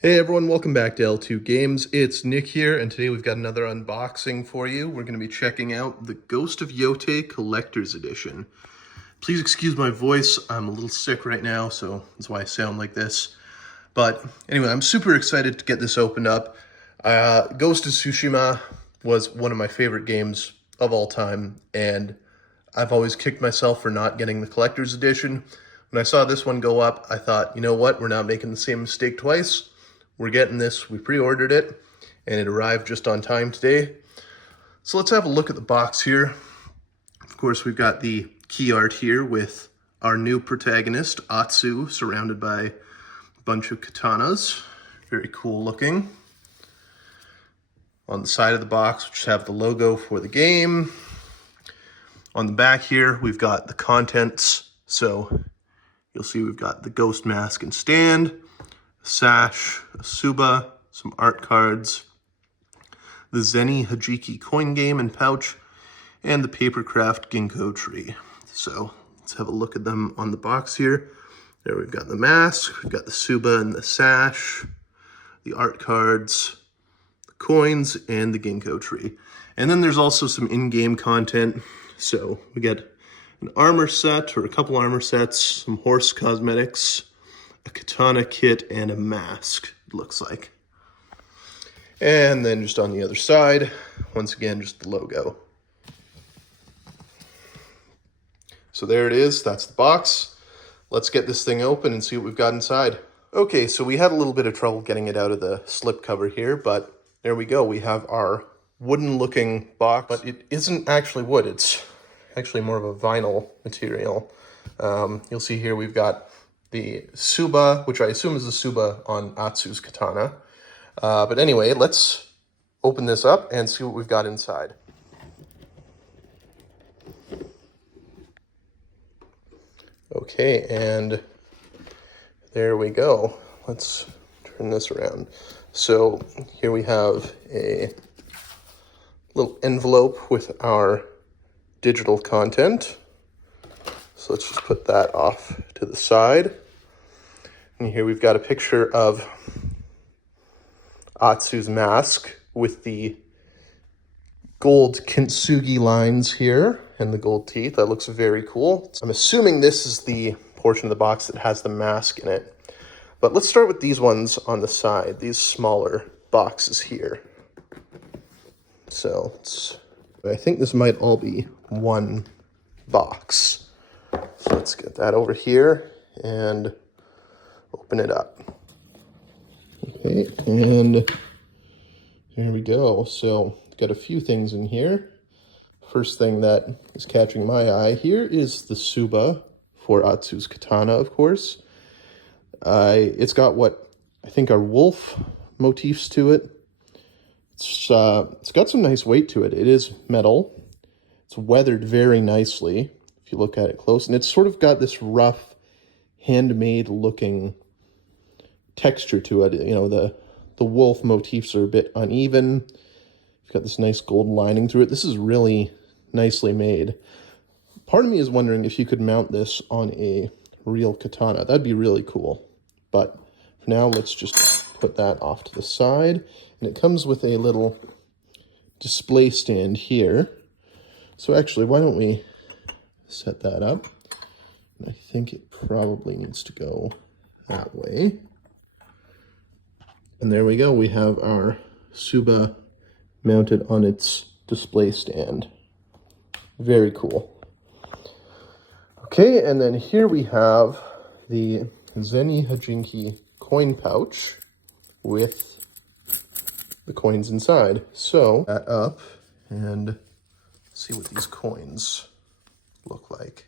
Hey everyone, welcome back to L2 Games. It's Nick here, and today we've got another unboxing for you. We're going to be checking out the Ghost of Yotei Collector's Edition. Please excuse my voice, I'm a little sick right now, so that's why I sound like this. But anyway, I'm super excited to get this opened up. Ghost of Tsushima was one of my favorite games of all time, and I've always kicked myself for not getting the Collector's Edition. When I saw this one go up, I thought, you know what, we're not making the same mistake twice. We're getting this, we pre-ordered it, and it arrived just on time today. So let's have a look at the box here. Of course, we've got the key art here with our new protagonist, Atsu, surrounded by a bunch of katanas. Very cool looking. On the side of the box, we just have the logo for the game. On the back here, we've got the contents. So you'll see we've got the ghost mask and stand, Sash, a Tsuba, some art cards, the Zeni Hajiki coin game and pouch, and the Papercraft Ginko tree. So let's have a look at them on the box here. There we've got the mask, we've got the Tsuba and the Sash, the art cards, the coins, and the Ginko tree. And then there's also some in-game content. So we get an armor set, or a couple armor sets, some horse cosmetics, a katana kit, and a mask, it looks like. And then just on the other side, once again, just the logo. So there it is, that's the box. Let's get this thing open and see what we've got inside. Okay, so we had a little bit of trouble getting it out of the slip cover here, but there we go. We have our wooden looking box, but it isn't actually wood. It's actually more of a vinyl material. You'll see here we've got the Tsuba, which I assume is the Tsuba on Atsu's katana. But anyway, let's open this up and see what we've got inside. Okay, and there we go. Let's turn this around. So here we have a little envelope with our digital content. So let's just put that off to the side. And here we've got a picture of Atsu's mask with the gold kintsugi lines here and the gold teeth. That looks very cool. I'm assuming this is the portion of the box that has the mask in it. But let's start with these ones on the side, these smaller boxes here. So I think this might all be one box. So let's get that over here and open it up. Okay, and there we go. So got a few things in here. First thing that is catching my eye here is the Tsuba for Atsu's katana, of course. It's got what I think are wolf motifs to it. It's got some nice weight to it. It is metal. It's weathered very nicely if you look at it close, and it's sort of got this rough, handmade looking texture to it. You know, the wolf motifs are a bit uneven. You've got this nice gold lining through it. This is really nicely made. Part of me is wondering if you could mount this on a real katana. That'd be really cool. But for now, let's just put that off to the side. And it comes with a little display stand here. So actually, why don't we set that up? And I think it probably needs to go that way. And there we go. We have our Tsuba mounted on its display stand. Very cool. Okay, and then here we have the Zeni Hajiki coin pouch with the coins inside. So, that up and see what these coins look like.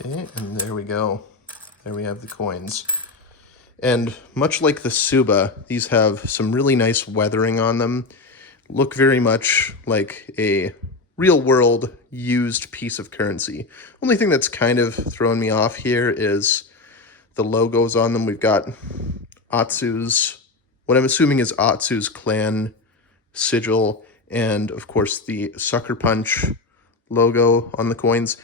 Okay, and there we go. There we have the coins. And much like the Tsuba, these have some really nice weathering on them. Look very much like a real-world used piece of currency. Only thing that's kind of thrown me off here is the logos on them. We've got Atsu's, what I'm assuming is Atsu's clan sigil, and of course the Sucker Punch logo on the coins,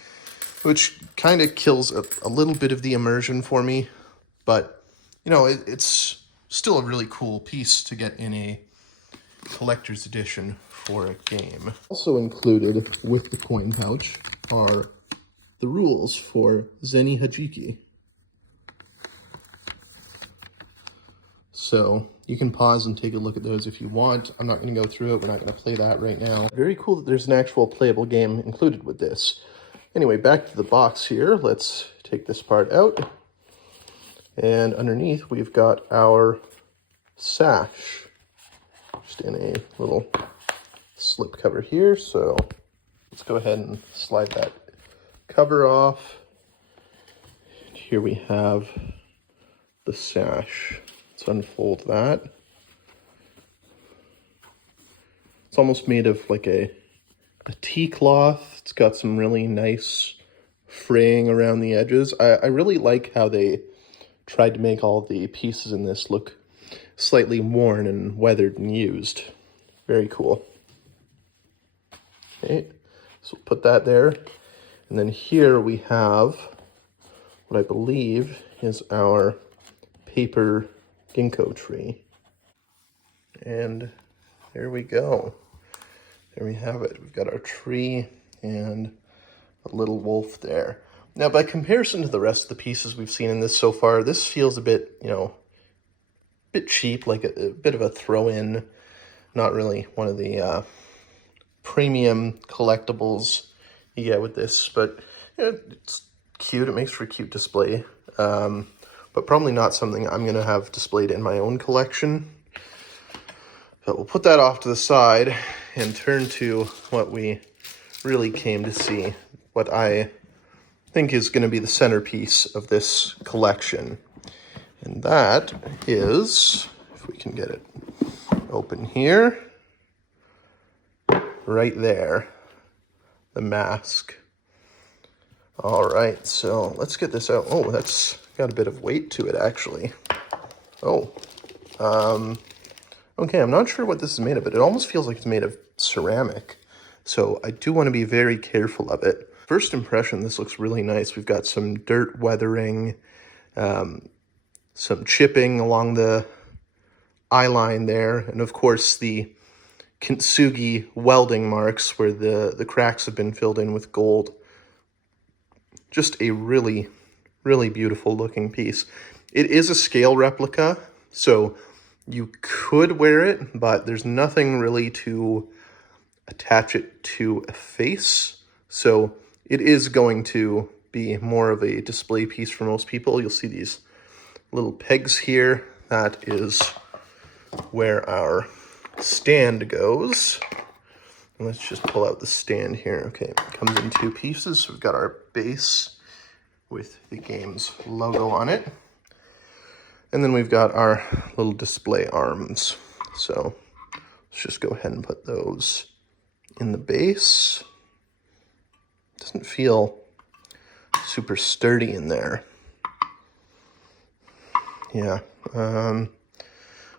which kind of kills a little bit of the immersion for me. But, you know, it's still a really cool piece to get in a collector's edition for a game. Also included with the coin pouch are the rules for Zeni Hajiki. So you can pause and take a look at those if you want. I'm not going to go through it. We're not going to play that right now. Very cool that there's an actual playable game included with this. Anyway, back to the box here. Let's take this part out. And underneath, we've got our Sash. Just in a little slip cover here. So let's go ahead and slide that cover off. And here we have the Sash. Let's unfold that. It's almost made of like a tea cloth. It's got some really nice fraying around the edges. I really like how they tried to make all the pieces in this look slightly worn and weathered and used. Very cool. Okay, so we'll put that there. And then here we have what I believe is our paper Ginko tree. And there we go. There we have it. We've got our tree and a little wolf there. Now, by comparison to the rest of the pieces we've seen in this so far, this feels a bit, you know, a bit cheap, like a bit of a throw-in. Not really one of the premium collectibles you get with this, but you know, it's cute. It makes for a cute display. But probably not something I'm going to have displayed in my own collection. But we'll put that off to the side and turn to what we really came to see, what I think is going to be the centerpiece of this collection. And that is, if we can get it open here, right there, the mask. All right, so let's get this out. Oh, that's got a bit of weight to it, actually. Oh, okay, I'm not sure what this is made of, but it almost feels like it's made of ceramic. So I do want to be very careful of it. First impression, this looks really nice. We've got some dirt weathering, some chipping along the eye line there, and of course the kintsugi welding marks where the cracks have been filled in with gold. Just a really, really beautiful looking piece. It is a scale replica, so you could wear it, but there's nothing really to attach it to a face. So it is going to be more of a display piece for most people. You'll see these little pegs here. That is where our stand goes. And let's just pull out the stand here. Okay, it comes in two pieces. So we've got our base with the game's logo on it. And then we've got our little display arms. So let's just go ahead and put those in the base. Doesn't feel super sturdy in there. Yeah.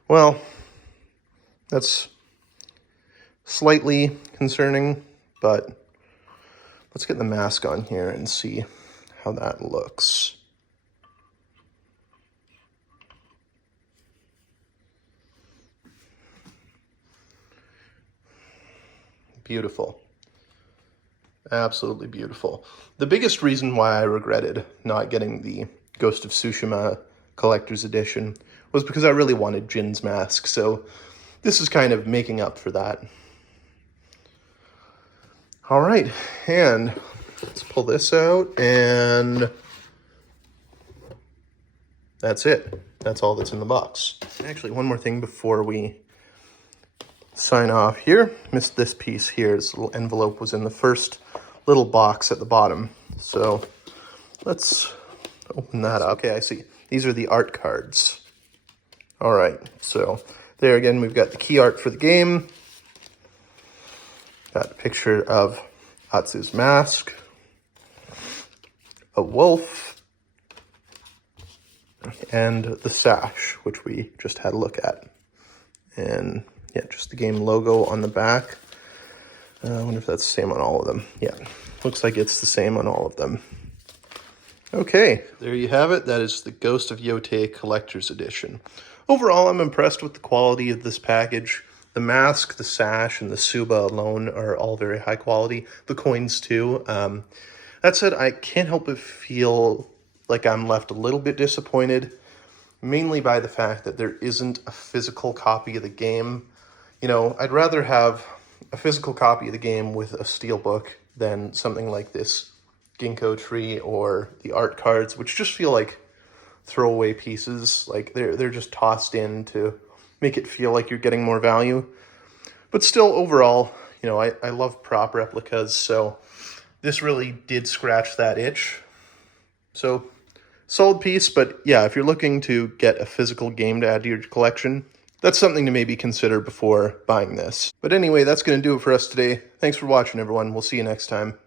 Well, that's slightly concerning, but let's get the mask on here and see how that looks. Beautiful. Absolutely beautiful. The biggest reason why I regretted not getting the Ghost of Tsushima Collector's Edition was because I really wanted Jin's mask, so this is kind of making up for that. All right, and let's pull this out, and that's it. That's all that's in the box. Actually, one more thing before we sign off here. Missed this piece here. This little envelope was in the first little box at the bottom. So let's open that up. Okay, I see. These are the art cards. All right, so there again, we've got the key art for the game. Got a picture of Atsu's mask, a wolf, and the Sash, which we just had a look at. And yeah, just the game logo on the back. I wonder if that's the same on all of them. Yeah. Looks like it's the same on all of them. Okay, there you have it. That is the Ghost of Yotei Collector's Edition. Overall, I'm impressed with the quality of this package. The mask, the sash, and the Tsuba alone are all very high quality. The coins, too. That said, I can't help but feel like I'm left a little bit disappointed, mainly by the fact that there isn't a physical copy of the game. You know, I'd rather have a physical copy of the game with a steelbook than something like this Ginko tree or the art cards, which just feel like throwaway pieces. Like they're just tossed in to make it feel like you're getting more value. But still, overall, you know, I love prop replicas, so this really did scratch that itch. So, solid piece, but yeah, if you're looking to get a physical game to add to your collection, that's something to maybe consider before buying this. But anyway, that's going to do it for us today. Thanks for watching, everyone. We'll see you next time.